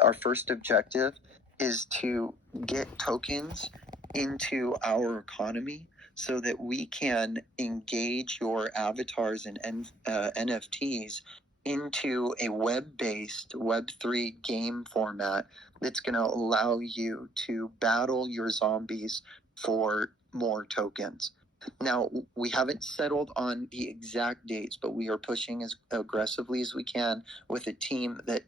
our first objective is to get tokens into our economy so that we can engage your avatars and NFTs into a web-based Web3 game format that's going to allow you to battle your zombies for more tokens. Now, we haven't settled on the exact dates, but we are pushing as aggressively as we can with a team that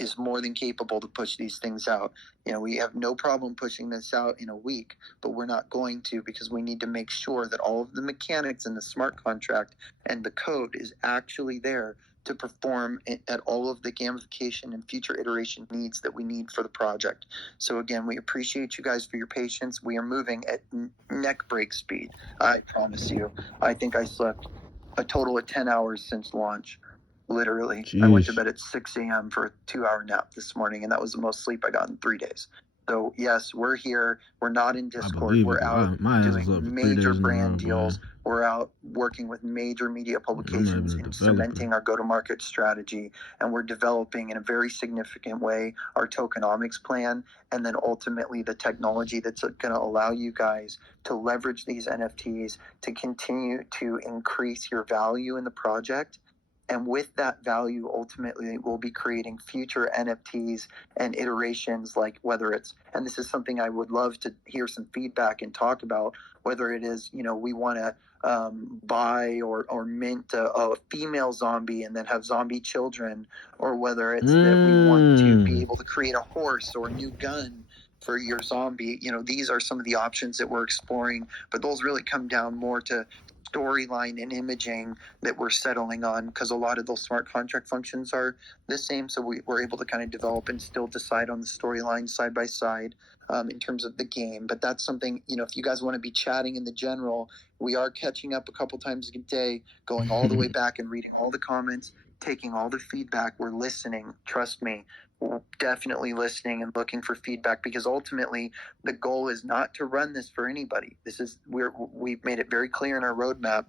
is more than capable to push these things out. We have no problem pushing this out in a week, but we're not going to, because we need to make sure that all of the mechanics in the smart contract and the code is actually there to perform at all of the gamification and future iteration needs that we need for the project. So again, we appreciate you guys for your patience. We are moving at neck break speed. I promise you. I think I slept a total of 10 hours since launch. Literally. Jeez. I went to bed at 6 a.m. for a 2-hour nap this morning, and that was the most sleep I got in 3 days. So yes, we're here. We're not in Discord. We're out doing major brand deals. We're out working with major media publications and cementing our go-to-market strategy. And we're developing in a very significant way our tokenomics plan, and then ultimately the technology that's going to allow you guys to leverage these NFTs to continue to increase your value in the project. And with that value, ultimately, we'll be creating future NFTs and iterations, like whether it's, and this is something I would love to hear some feedback and talk about, whether it is, we want to buy or mint a female zombie and then have zombie children, or whether it's that we want to be able to create a horse or a new gun for your zombie. These are some of the options that we're exploring, but those really come down more to storyline and imaging that we're settling on, because a lot of those smart contract functions are the same. So we're able to kind of develop and still decide on the storyline side by side in terms of the game. But that's something, if you guys want to be chatting in the general, we are catching up a couple times a day, going all the way back and reading all the comments, taking all the feedback. We're listening. Trust me. We're definitely listening and looking for feedback, because ultimately the goal is not to run this for anybody. We've made it very clear in our roadmap.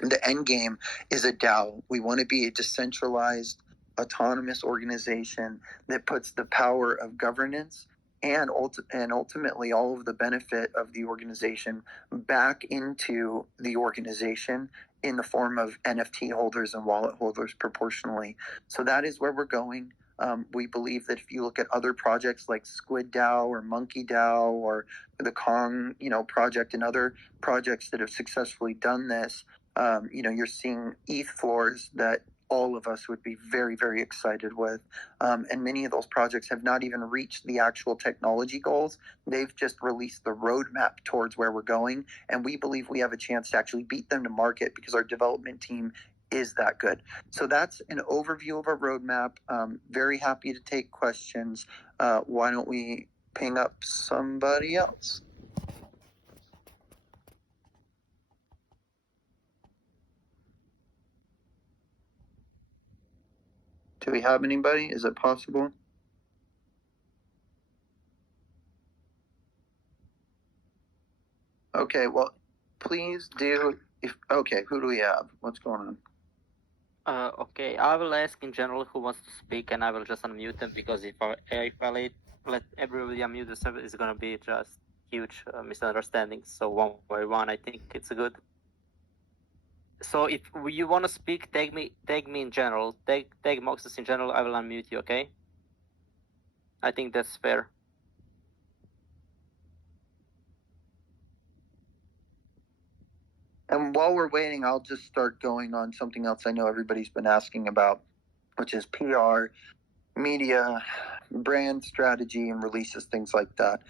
The end game is a DAO. We want to be a decentralized, autonomous organization that puts the power of governance and ultimately all of the benefit of the organization back into the organization in the form of NFT holders and wallet holders proportionally. So that is where we're going. We believe that if you look at other projects like Squid DAO or Monkey DAO or the Kong, project, and other projects that have successfully done this, you're seeing ETH floors that all of us would be very, very excited with. And many of those projects have not even reached the actual technology goals. They've just released the roadmap towards where we're going. And we believe we have a chance to actually beat them to market, because our development team is that good. So that's an overview of our roadmap. Very happy to take questions. Why don't we ping up somebody else? Do we have anybody? Is it possible? Okay, well, please do. Okay, who do we have? What's going on? Okay, I will ask in general who wants to speak, and I will just unmute them, because if I let everybody unmute the server, it's gonna be just huge misunderstandings. So one by one, I think it's good. So if you want to speak, tag me in general. Tag Moxus in general. I will unmute you. Okay. I think that's fair. And while we're waiting, I'll just start going on something else I know everybody's been asking about, which is PR, media, brand strategy, and releases, things like that.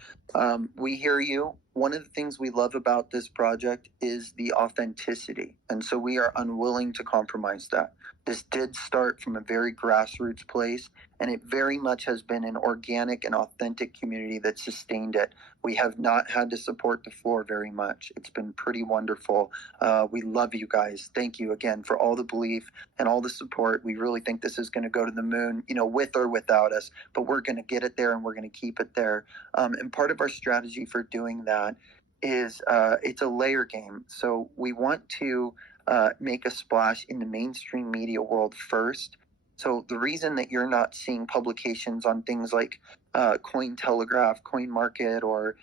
We hear you. One of the things we love about this project is the authenticity. And so we are unwilling to compromise that. This did start from a very grassroots place, and it very much has been an organic and authentic community that sustained it. We have not had to support the floor very much. It's been pretty wonderful. We love you guys. Thank you again for all the belief and all the support. We really think this is going to go to the moon, with or without us, but we're going to get it there, and we're going to keep it there. And part of our strategy for doing that is it's a layer game. So we want to make a splash in the mainstream media world first, So the reason that you're not seeing publications on things like Cointelegraph, CoinMarket, or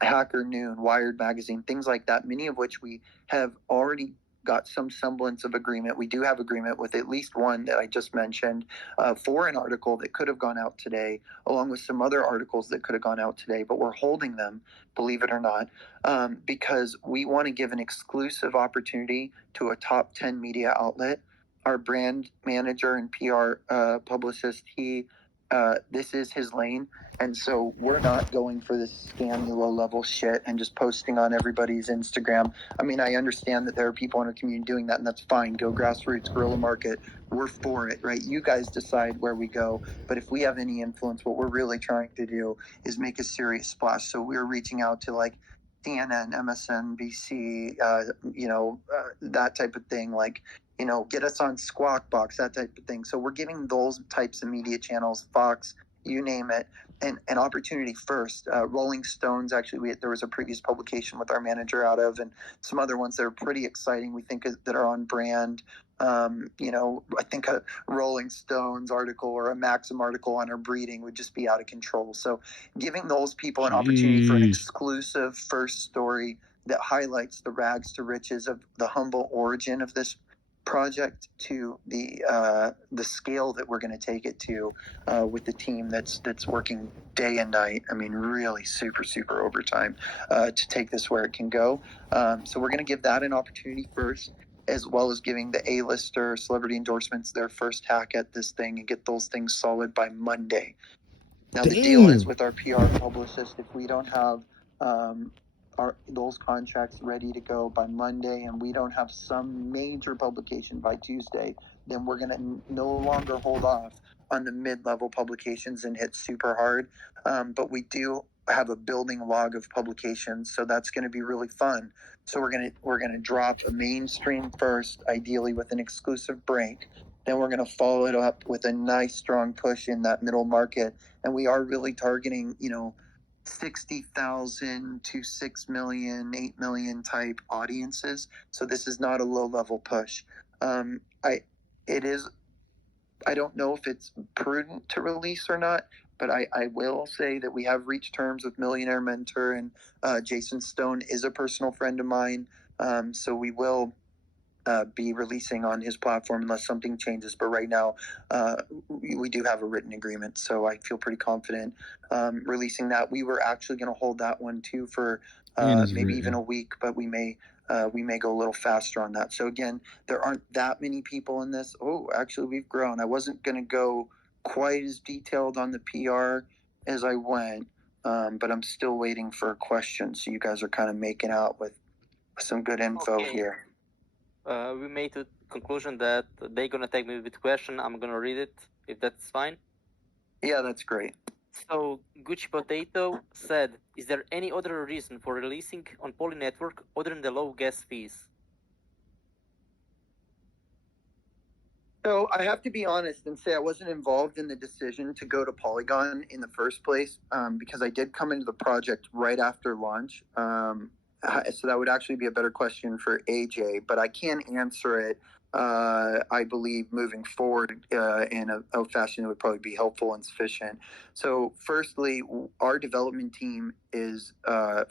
Hacker Noon, Wired Magazine, things like that, many of which we have already got some semblance of agreement. We do have agreement with at least one that I just mentioned for an article that could have gone out today, along with some other articles that could have gone out today, but we're holding them, believe it or not, because we want to give an exclusive opportunity to a top 10 media outlet. Our brand manager and PR publicist, this is his lane. And so we're not going for this scammy low-level shit and just posting on everybody's Instagram. I mean, I understand that there are people in our community doing that, and that's fine. Go grassroots, guerrilla market. We're for it, right? You guys decide where we go. But if we have any influence, what we're really trying to do is make a serious splash. So we're reaching out to like CNN, MSNBC, that type of thing, like, get us on Squawk Box, that type of thing. So we're giving those types of media channels, Fox, you name it, an opportunity first. Rolling Stones, actually, there was a previous publication with our manager out of, and some other ones that are pretty exciting, we think, that are on brand. I think a Rolling Stones article or a Maxim article on our breeding would just be out of control. So giving those people an opportunity for an exclusive first story that highlights the rags to riches of the humble origin of this project to the scale that we're going to take it to with the team that's working day and night. I mean, really super overtime to take this where it can go. So we're going to give that an opportunity first, as well as giving the A-lister celebrity endorsements their first hack at this thing and get those things solid by Monday. Now, the deal is with our PR publicist, if we don't have those contracts ready to go by Monday and we don't have some major publication by Tuesday, then we're going to no longer hold off on the mid-level publications and hit super hard. But we do have a building log of publications, so that's going to be really fun. So we're going to drop a mainstream first, ideally with an exclusive break. Then we're going to follow it up with a nice strong push in that middle market. And we are really targeting, 60,000 to 6 million, 8 million type audiences. So this is not a low level push. I don't know if it's prudent to release or not, but I will say that we have reached terms with Millionaire Mentor, and Jason Stone is a personal friend of mine. So we will be releasing on his platform unless something changes. But right now, we do have a written agreement, so I feel pretty confident releasing that. We were actually going to hold that one too for maybe even a week, but we may go a little faster on that. So again, there aren't that many people in this. Oh, actually, we've grown. I wasn't going to go quite as detailed on the PR as I went, but I'm still waiting for a question. So you guys are kind of making out with some good info here. We made the conclusion that they're gonna take me with question. I'm gonna read it, if that's fine. Yeah, that's great. So Gucci Potato said, "Is there any other reason for releasing on Poly Network other than the low gas fees?" So I have to be honest and say I wasn't involved in the decision to go to Polygon in the first place because I did come into the project right after launch. So that would actually be a better question for AJ, but I can answer it, I believe, moving forward in a fashion that would probably be helpful and sufficient. So firstly, our development team is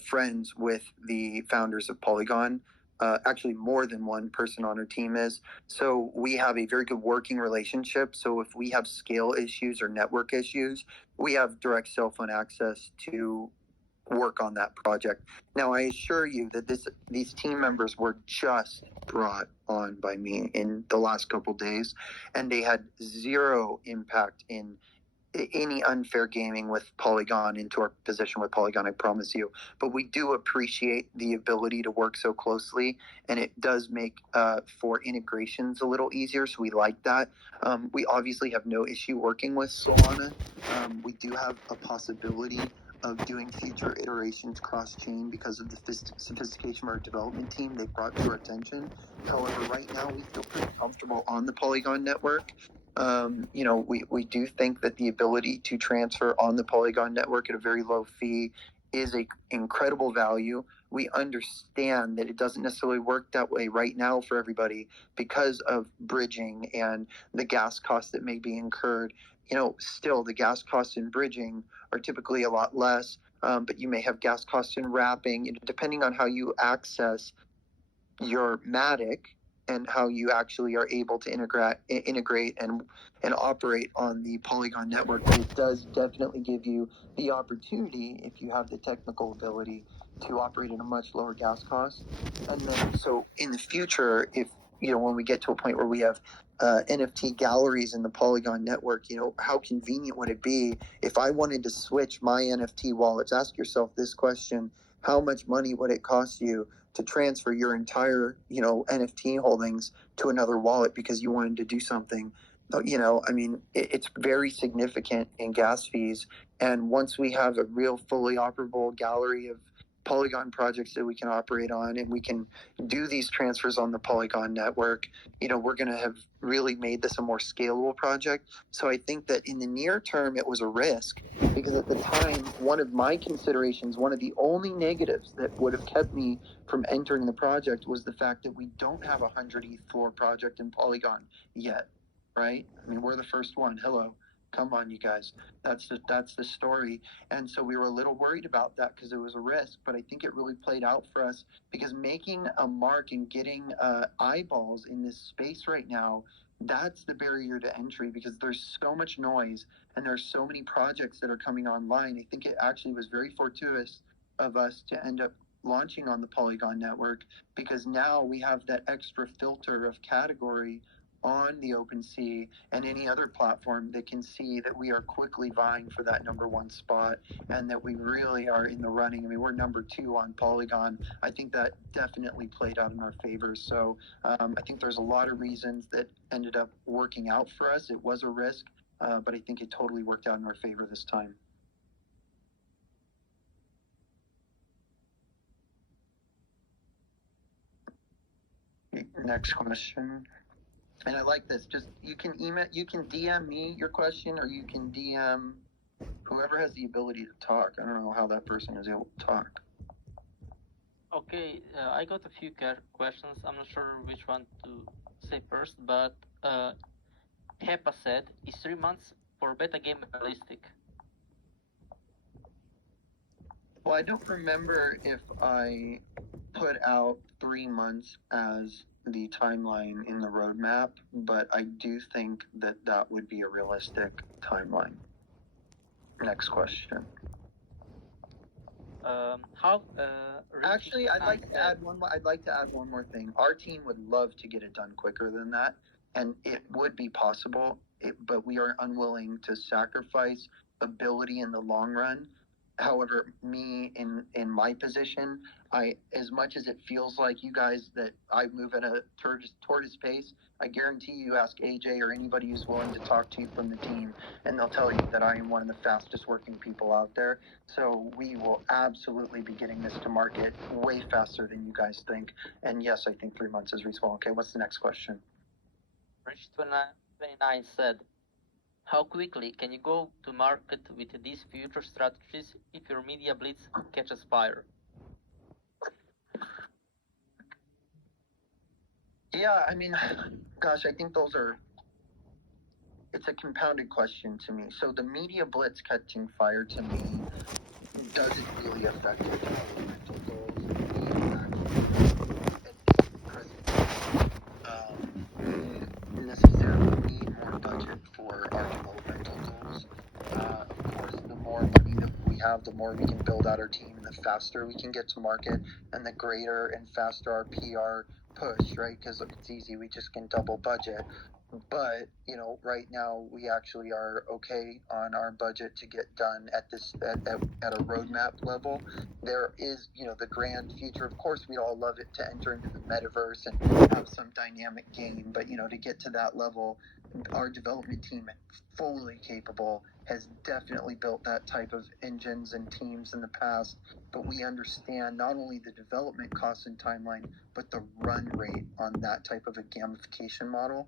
friends with the founders of Polygon. Actually, more than one person on our team is. So we have a very good working relationship. So if we have scale issues or network issues, we have direct cell phone access to work on that project. Now, I assure you that these team members were just brought on by me in the last couple of days, and they had zero impact in any unfair gaming with Polygon into our position with Polygon, I promise you. But we do appreciate the ability to work so closely, and it does make for integrations a little easier, so we like that. We obviously have no issue working with Solana. We do have a possibility of doing future iterations cross-chain because of the sophistication of our development team they brought to our attention. However, right now we feel pretty comfortable on the Polygon network. We do think that the ability to transfer on the Polygon network at a very low fee is an incredible value. we understand that it doesn't necessarily work that way right now for everybody because of bridging and the gas costs that may be incurred. Still the gas costs in bridging are typically a lot less, but you may have gas costs in wrapping, depending on how you access your Matic and how you actually are able to integrate and operate on the Polygon network. But it does definitely give you the opportunity, if you have the technical ability, to operate at a much lower gas cost. And then, so in the future, if when we get to a point where we have NFT galleries in the Polygon network, how convenient would it be if I wanted to switch my NFT wallets? Ask yourself this question: how much money would it cost you to transfer your entire, NFT holdings to another wallet because you wanted to do something? It's very significant in gas fees. And once we have a real fully operable gallery of Polygon projects that we can operate on, and we can do these transfers on the Polygon network, we're going to have really made this a more scalable project. So I think that in the near term, it was a risk, because at the time, one of my considerations, one of the only negatives that would have kept me from entering the project, was the fact that we don't have a 100 ETH floor project in Polygon yet, right? I mean, we're the first one. Hello. Come on, you guys. That's the story. And so we were a little worried about that because it was a risk, but I think it really played out for us, because making a mark and getting eyeballs in this space right now, that's the barrier to entry, because there's so much noise and there's so many projects that are coming online. I think it actually was very fortuitous of us to end up launching on the Polygon network, because now we have that extra filter of category on the OpenSea and any other platform that can see that we are quickly vying for that number one spot, and that we really are in the running. I mean, we're number 2 on Polygon. I think that definitely played out in our favor. So I think there's a lot of reasons that ended up working out for us. It was a risk, but I think it totally worked out in our favor this time. Next question. And I like this. Just you can DM me your question, or you can DM whoever has the ability to talk. I don't know how that person is able to talk. Okay, I got a few questions. I'm not sure which one to say first, but Hepa said, is 3 months for beta game realistic? Well, I don't remember if I put out 3 months as the timeline in the roadmap, but I do think that that would be a realistic timeline. Next question. Actually, I'd like to add one more thing. Our team would love to get it done quicker than that, and it would be possible, but we are unwilling to sacrifice ability in the long run. However, me in my position, as much as it feels like you guys that I move at a tortoise pace, I guarantee you ask AJ or anybody who's willing to talk to you from the team, and they'll tell you that I am one of the fastest working people out there. So we will absolutely be getting this to market way faster than you guys think. And yes, I think 3 months is reasonable. Okay, what's the next question? Rich29 said, how quickly can you go to market with these future strategies if your media blitz catches fire? Yeah, I mean, gosh, I think it's a compounded question to me. So the media blitz catching fire, to me, doesn't really affect our developmental goals. We necessarily need more budget for our developmental goals. Of course, the more money that we have, the more we can build out our team, and the faster we can get to market, and the greater and faster our PR push, right? Because it's easy, we just can double budget. But right now we actually are okay on our budget to get done at a roadmap level. There is the grand future. Of course, we all love it to enter into the metaverse and have some dynamic game, but to get to that level, our development team, fully capable, has definitely built that type of engines and teams in the past. But we understand not only the development costs and timeline, but the run rate on that type of a gamification model.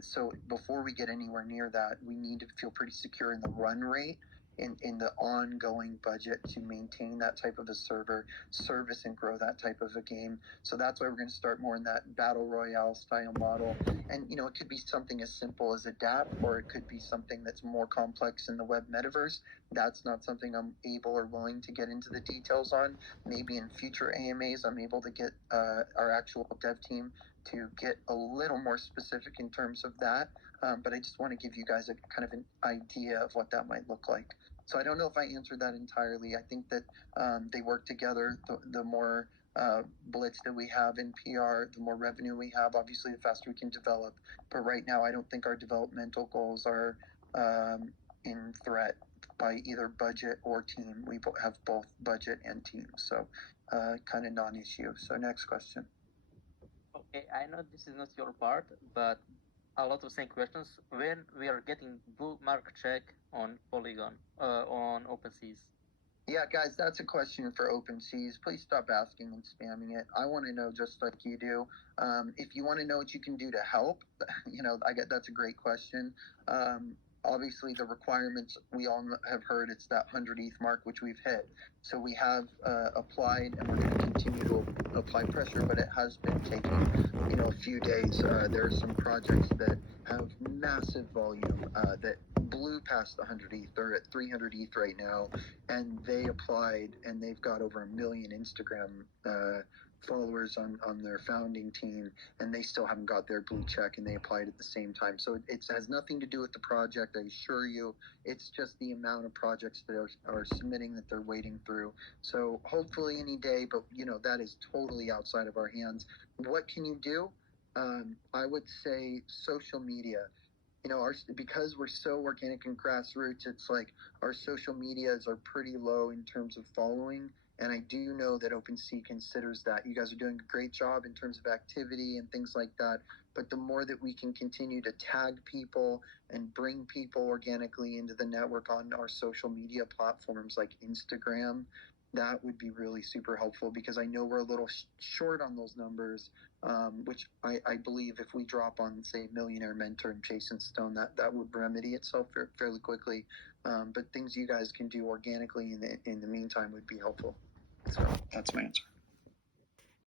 So before we get anywhere near that, we need to feel pretty secure in the run rate in the ongoing budget to maintain that type of a server service and grow that type of a game. So that's why we're going to start more in that battle royale style model. And it could be something as simple as a DApp, or it could be something that's more complex in the web metaverse. That's not something I'm able or willing to get into the details on. Maybe in future AMAs I'm able to get our actual dev team to get a little more specific in terms of that. But I just want to give you guys a kind of an idea of what that might look like. So I don't know if I answered that entirely. I think that they work together. The more blitz that we have in PR, the more revenue we have, obviously the faster we can develop. But right now, I don't think our developmental goals are in threat by either budget or team. We have both budget and team, so kind of non-issue. So next question. Okay, I know this is not your part, but a lot of same questions. When we are getting blue mark check on Polygon, on OpenSeas? Yeah, guys, that's a question for OpenSeas. Please stop asking and spamming it. I want to know just like you do. If you want to know what you can do to help, I get that's a great question. Obviously, the requirements we all have heard, it's that 100 ETH mark, which we've hit. So we have applied, and we're going to continue to apply pressure, but it has been taking a few days. There are some projects that have massive volume that blew past the 100 ETH. They're at 300 ETH right now, and they applied, and they've got over 1 million Instagram followers on their founding team, and they still haven't got their blue check, and they applied at the same time. So it has nothing to do with the project, I assure you. It's just the amount of projects that are submitting that they're waiting through. So hopefully any day, but that is totally outside of our hands. What can you do? I would say social media. Because we're so organic and grassroots, it's like our social medias are pretty low in terms of following. And I do know that OpenSea considers that. You guys are doing a great job in terms of activity and things like that. But the more that we can continue to tag people and bring people organically into the network on our social media platforms like Instagram, that would be really super helpful, because I know we're a little short on those numbers, which I believe if we drop on, say, Millionaire Mentor and Jason Stone, that would remedy itself fairly quickly. But things you guys can do organically in the meantime would be helpful. So that's my answer.